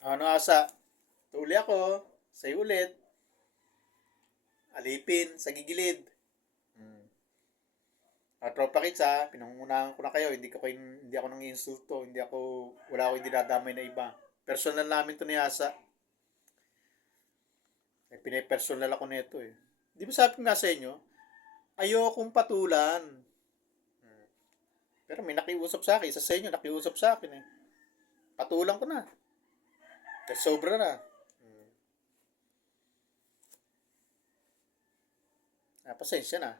Ano asa? Tuli ako. Sa'yo ulit. Alipin sa gigilid. Hmm. Tropa Kits ha, pinangungunahan ko na kayo. Hindi ako nang insulto. Wala ako hindi dadamay na iba. Personal namin to ni Asa. Pinipersonal ako nito eh. Di ba sabi ko nga sa inyo, ayokong patulan. Hmm. Pero may nakiusap sa akin. Isa sa inyo nakiusap sa akin eh. Patulan ko na. Kasi sobra na. Hmm. Pasensya na.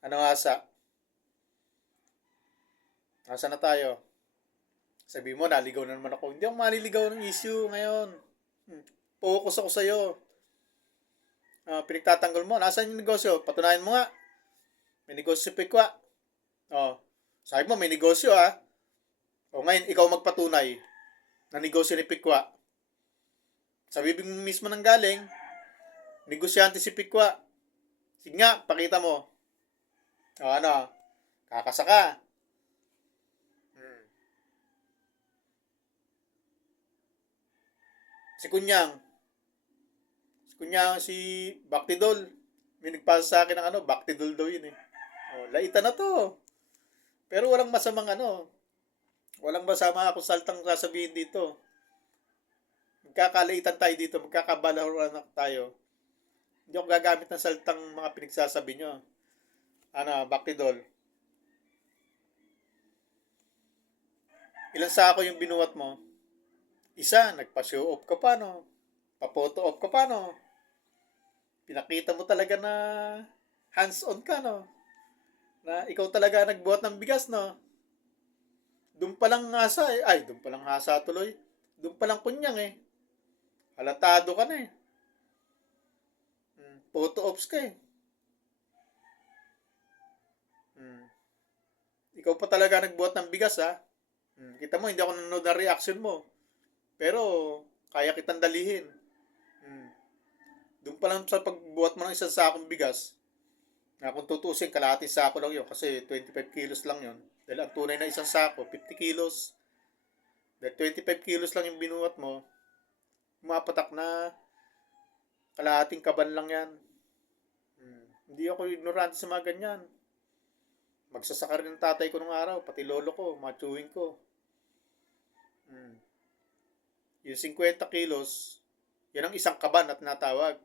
Ano Asa? Asa na tayo? Sabi mo, naligaw na naman ako. Hindi ako maliligaw ng issue ngayon. Hmm. Focus ako sa'yo. Pinagtatanggol mo. Nasaan yung negosyo? Patunayan mo nga. May negosyo si Pikwa. Oh. Sabi mo, may negosyo ah. O ngayon, ikaw magpatunay na negosyo ni Pikwa. Sa bibig mo mismo nang galing, negosyante si Pikwa. Sige nga, pakita mo. O ano, kakasaka. Hmm. Si Kunyang, si Baktidol. May nagpasa sa akin ng Baktidol daw yun eh. Oh, laitan na to. Pero walang masama ako saltang sasabihin dito. Magkakalaitan tayo dito, magkakabalahuran tayo. Hindi ako gagamit ng saltang mga pinagsasabi nyo. Baktidol. Ilan sako yung binuhat mo? Isa, nagpa-show off ka pa, no? Pa-photo off ka pa, no? Pinakita mo talaga na hands-on ka, no? Na ikaw talaga nagbuhat ng bigas, no? Doon pa lang hasa eh. Ay, doon pa lang hasa tuloy. Doon pa lang kunyang eh. Halatado ka na eh. Photo ops ka eh. Hmm. Ikaw pa talaga nagbuhat ng bigas ha. Kita mo, hindi ako nanonood ng reaction mo. Pero, kaya kitang dalihin. Hmm. Doon pa lang sa pagbuhat mo ng isang sakong bigas, na kung tutusin, kalahating sako lang yun. Kasi 25 kilos lang yun. Dahil ang tunay na isang sako, 50 kilos. Dahil 25 kilos lang yung binuhat mo, umapatak na kalahating kaban lang yan. Hindi ako ignorante sa mga ganyan. Magsasaka rin ng tatay ko nung araw, pati lolo ko, mga chewing ko. Yung 50 kilos, yan ang isang kaban at natawag.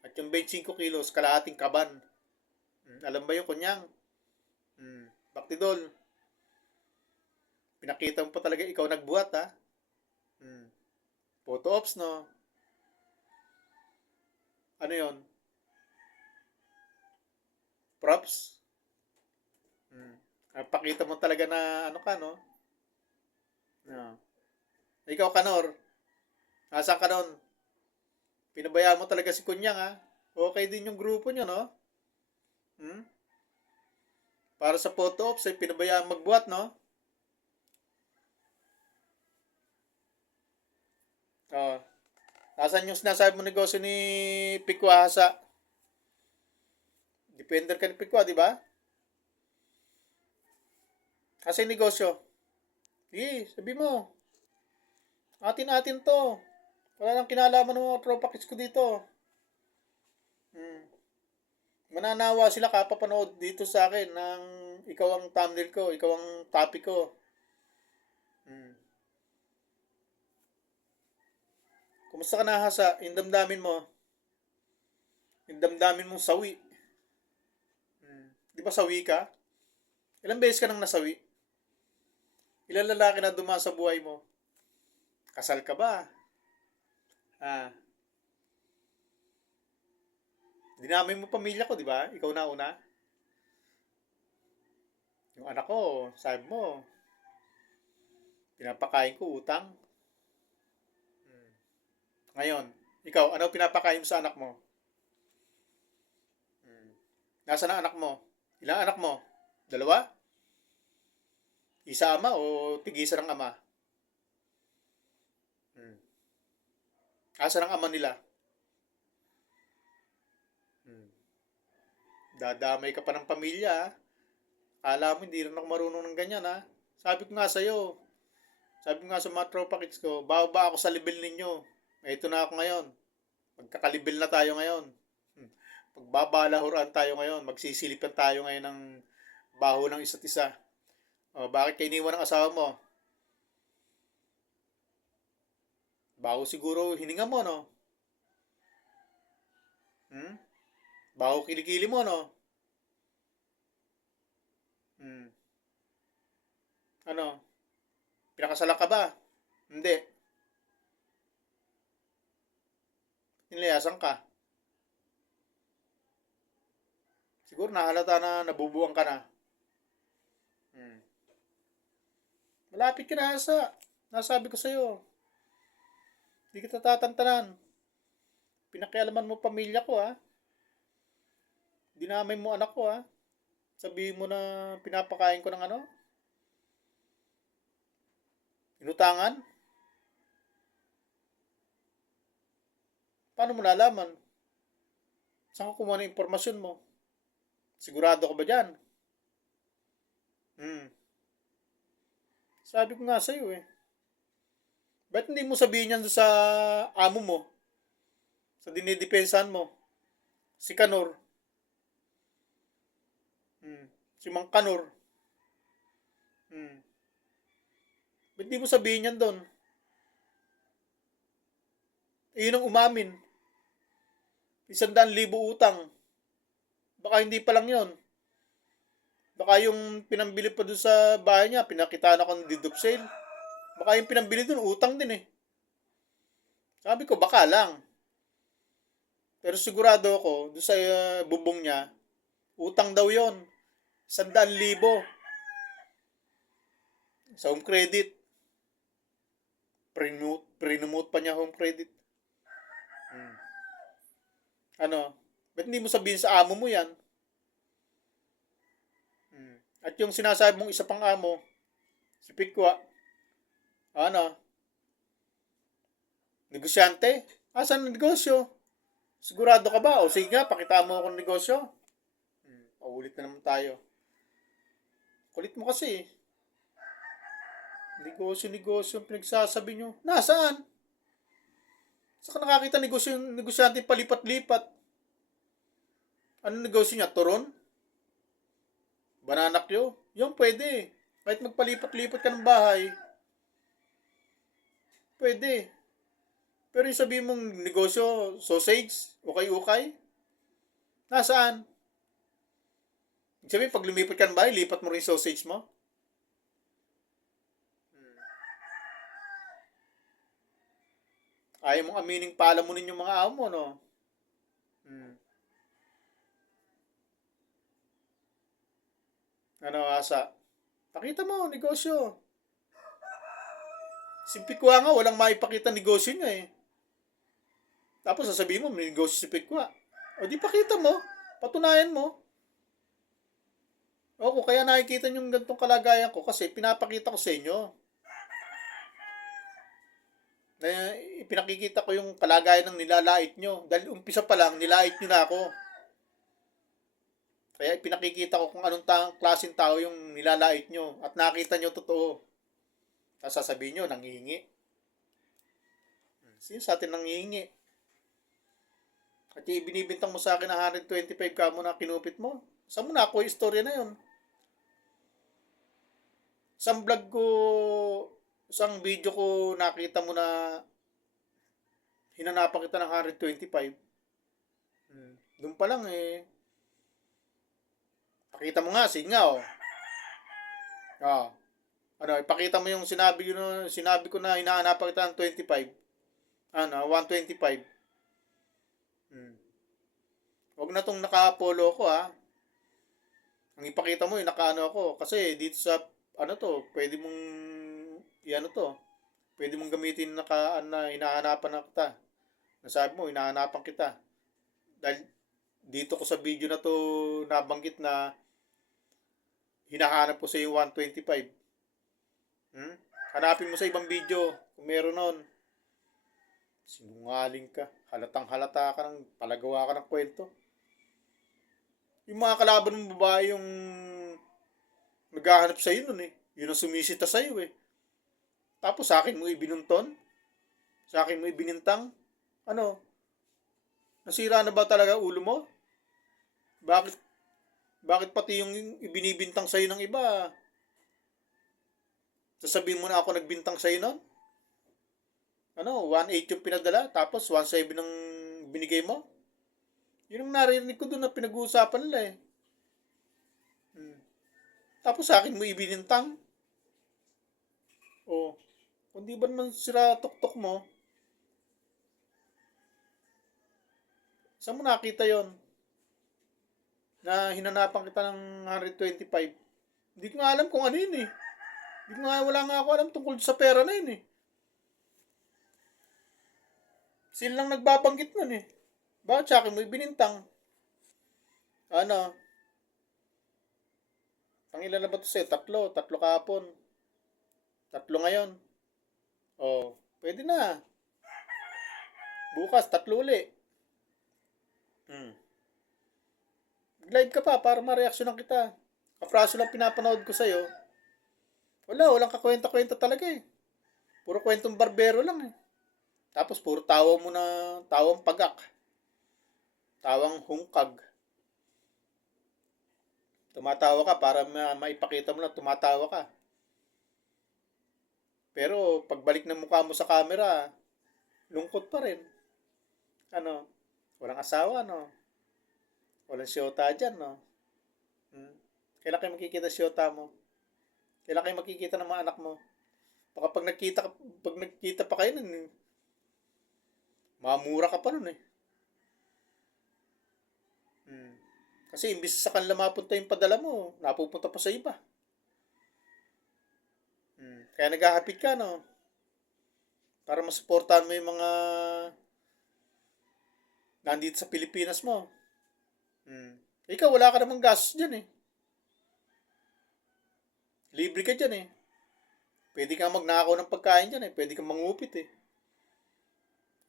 At yung 25 kilos, kalahating kaban. Alam ba yung kunyang? Baktidol, pinakita mo pa talaga ikaw nagbuhat ha. Photo ops no? Ano yon? Props? Pakita mo talaga na ano ka no? No. Ikaw Kanor, nasaan ka nun? Pinabayaan mo talaga si Kunyang ha? Okay din yung grupo nyo no? Hmm? Para sa photo ops, pinabayaan magbuhat no? Oh. Nasaan yung sinasabi mo negosyo ni Pikwa sa Depender ka ni Pikwa, di ba? Kasi negosyo. Sige, sabi mo. Atin-atin to. Wala nang kinalaman ng mga tropa kids ko dito. Hmm. Mananawa sila kapapanood dito sa akin ng ikaw ang thumbnail ko, ikaw ang topic ko. Hmm. Kumusta ka na hasa? Yung damdamin mo. Yung damdamin mong sawi. Di ba sawi ka? Ilang beses ka nang nasawi? Ilang lalaki na dumaan sa buhay mo? Kasal ka ba? Ah, dinamay mo pamilya ko, di ba? Ikaw na una. Yung anak ko, sabi mo, pinapakain ko utang. Ngayon, ikaw, ano pinapakain mo sa anak mo? Nasaan ang anak mo? Ilang anak mo? Dalawa? Isa ama o tigisa ng ama? Hmm. Asa ng ama nila? Hmm. Dadamay ka pa ng pamilya ha? Kala mo hindi rin ako marunong ng ganyan ha? Sabi ko nga sa'yo, Sabi ko nga sa mga tropa kits ko, bababa ako sa level ninyo. Ito na ako ngayon. Magkakalibil na tayo ngayon. Magbabalahuran tayo ngayon. Magsisilipan tayo ngayon ng baho ng isa't isa. O, bakit kayo iniwan ng asawa mo? Baho siguro hininga mo, no? Hmm? Baho kilikili mo, no? Hmm. Ano? Pinakasalan ka ba? Hindi. Nilayasan ka. Siguro nahalata na nabubuang ka na. Hmm. Malapit ka na sa nasabi ko sa'yo. Hindi kita tatantanan. Pinakialaman mo pamilya ko, ha? Dinamay mo anak ko, ha? Sabihin mo na pinapakain ko ng ano? Inutangan? Paano mo nalaman? Saan ka kumuha ng impormasyon mo? Sigurado ka ba dyan? Hmm. Sabi ko nga sa'yo eh. Ba't hindi mo sabihin yan sa amo mo? Sa dinidepensahan mo? Si Kanor. Hmm. Si Mang Kanor. Hmm. Ba't hindi mo sabihin yan doon? Yun ang umamin. 100,000 utang. Baka hindi pa lang yon. Baka yung pinambili pa doon sa bahay niya, pinakitaan ako ng deed of sale. Baka yung pinambili doon, utang din eh. Sabi ko, baka lang. Pero sigurado ako, doon sa bubong niya, utang daw yon. 100,000. Sa home credit. Pre-note pa niya home credit. Hmm. Ano? Ba't hindi mo sabihin sa amo mo yan? Hmm. At yung sinasabi mong isa pang amo, si Pikwa, ano? Negosyante? Asan ang negosyo? Sigurado ka ba? O sige nga, pakita mo akong negosyo. Paulit na naman tayo. Kulit mo kasi. Negosyo ang pinagsasabi nyo. Nasaan? Saan ka nakakita negosyante palipat-lipat? Anong negosyo niya? Turon? Bananakyo? Yung pwede. Kahit magpalipat-lipat ka ng bahay, pwede. Pero yung sabihin mong negosyo, sausage, ukay-ukay, nasaan? Sabihin, pag lumipat ka ng bahay, lipat mo rin yung sausage mo? Ayaw mong amining palamunin yung mga amo mo, no? Hmm. Ano, asa? Pakita mo, negosyo. Si Pikwa nga, walang maipakita negosyo niya eh. Tapos sasabihin mo, may negosyo si Pikwa. O di pakita mo. Patunayan mo. O kaya nakikita nyo yung ganitong kalagayan ko kasi pinapakita ko sa inyo. Na ipinakikita ko yung kalagayan ng nilalait nyo. Dahil umpisa pa lang, nilait nyo na ako. Kaya ipinakikita ko kung anong klaseng tao yung nilalait nyo. At nakita nyo totoo. Tapos sasabihin nyo, nangihingi. Sino sa atin nangihingi? At ibinibintang mo sa akin na 125 ka mo na kinupit mo. Saan mo na ako yung istorya na yun? Isang vlog ko, isang video ko nakita mo na hinanapan kita ng 125. Doon pa lang eh. Pakita mo nga, sige nga oh. Ah. Ano, ipakita mo yung sinabi ko na hinahanapan kita ng 25. Ano, 125. Huwag na tong naka-polo ko ha. Ang ipakita mo, yung naka-ano ako. Kasi dito sa, ano to, pwede mong, ano to, pwede mong gamitin na hinahanapan na kita. Nasabi mo, hinahanapan kita. Dahil dito ko sa video na to nabanggit na hinahanap ko sa yung 125. Hanapin mo sa ibang video kung meron nun. Sinungaling ka. Halatang halata ka ng palagawa ka ng kwento. Yung mga kalaban ng babae yung naghahanap sa'yo nun eh. Yun ang sumisita sa'yo eh. Tapos sa akin mo ibinunton? Sa akin mo ibinintang? Ano? Nasira na ba talaga ulo mo? Bakit bakit pati yung ibinibintang sa'yo ng iba, sasabihin mo na ako nagbintang sa'yo nun? Ano, 1.8 yung pinadala, tapos 1.7 ang binigay mo? Yun ang narinig ko doon na pinag-uusapan nila eh. Hmm. Tapos sa akin mo ibinintang? O, kung di ba naman sira tuktok mo, saan mo nakita yon na hinanapan kita ng 125? Hindi ko nga alam kung ano yun eh. Hindi ko nga, wala nga ako alam tungkol sa pera na yun eh. Sila lang nagbabanggit nun eh. Bakit sa akin mo ibinintang? Ano? Ang ilan na ba ito sa'yo? Tatlo. Tatlo kahapon. Tatlo ngayon. Oh, pwede na. Bukas, tatlo uli. Hmm. Live ka pa para ma-reaksyonan kita. Kapraso lang pinapanood ko sa'yo. Walang kakwenta-kwenta talaga eh. Puro kwentong barbero lang eh. Tapos puro tawa mo na, tawang pagak. Tawang hungkag. Tumatawa ka para maipakita mo na tumatawa ka. Pero pagbalik ng mukha mo sa camera, lungkot pa rin. Ano? Walang asawa, no? Walang siyota dyan, no? Hmm? Kailan kayo makikita siyota mo? Kailan kayo makikita ng mga anak mo? Baka pag nagkita pa kayo nun, mamura ka pa nun eh. Hmm. Kasi imbis sa kanila mapunta yung padala mo, napupunta pa sa iba. Kaya naghahapit ka, no? Para masuportahan mo yung mga nandito sa Pilipinas mo. Ikaw, wala ka namang gastos dyan eh. Libre ka dyan eh. Pwede kang magnakaw ng pagkain dyan eh. Pwede kang mangupit eh.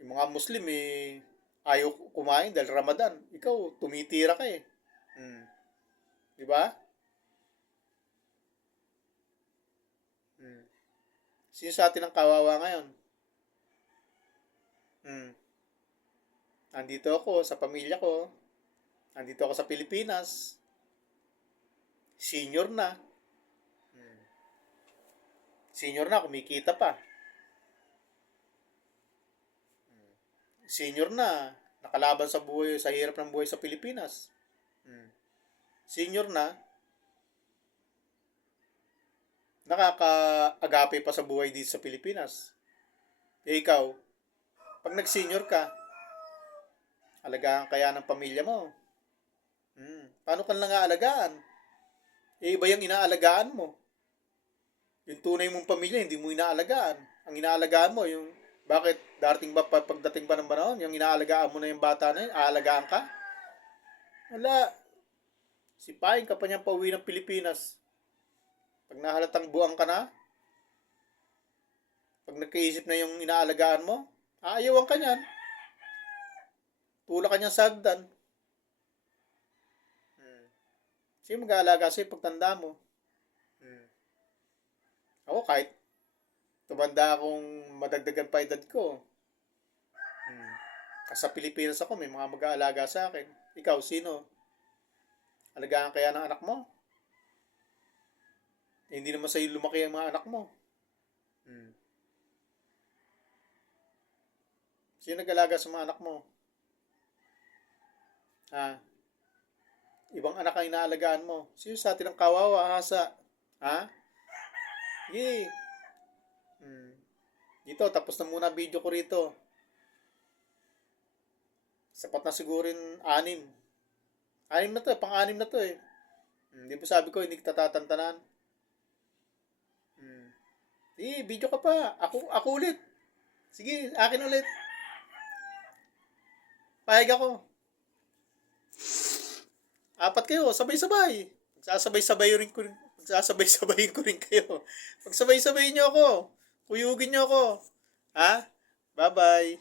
Yung mga Muslim eh, ayaw kumain dahil Ramadan. Ikaw, tumitira ka eh. Hmm. Di ba? Hmm. Sino sa atin ang kawawa ngayon? Hmm. Nandito ako sa pamilya ko. Nandito ako sa Pilipinas. Senior na. Hmm. Senior na, kumikita pa. Senior na, nakalaban sa buhay, sa hirap ng buhay sa Pilipinas. Hmm. Senior na, nakakaagape pa sa buhay dito sa Pilipinas. Eh ikaw, pag nag-senior ka, alagaan kaya ng pamilya mo. Paano ka lang aalagaan? Eh iba yung inaalagaan mo. Yung tunay mong pamilya, hindi mo inaalagaan. Ang inaalagaan mo, yung bakit darating ba pagdating ba ng panahon, yung inaalagaan mo na yung bata na yun, aalagaan ka? Wala. Sipahin ka pa niyang pauwi ng Pilipinas. Pag nahalatang buang ka na, pag nagkaisip na yung inaalagaan mo, aayawan ka niyan. Tula ka niyang sagdan. Sino mag-aalaga sa'yo pagtanda mo? Ako kahit tumanda akong madagdagan pa edad ko. Kasi sa Pilipinas ako, may mga mag-aalaga sa akin. Ikaw, sino? Alagaan kaya ng anak mo? Eh, hindi naman sa'yo lumaki ang mga anak mo. Sino nag-alaga sa mga anak mo? Ha? Ibang anak ang inaalagaan mo. Sino sa atin ang kawawa, hasa? Ha? Sige. Dito, tapos na muna video ko rito. Sapat na siguro yung 6. 6 na to, pang-6 na to eh. Di ba sabi ko, hindi kita tatantanan? Sige, video ka pa. Ako ulit. Sige, akin ulit. Pahig ako. 4 kayo, sabay-sabay. Magsasabay-sabayin ko rin kayo. Magsabay-sabayin nyo ako. Kuyugin nyo ako. Ha? Bye-bye.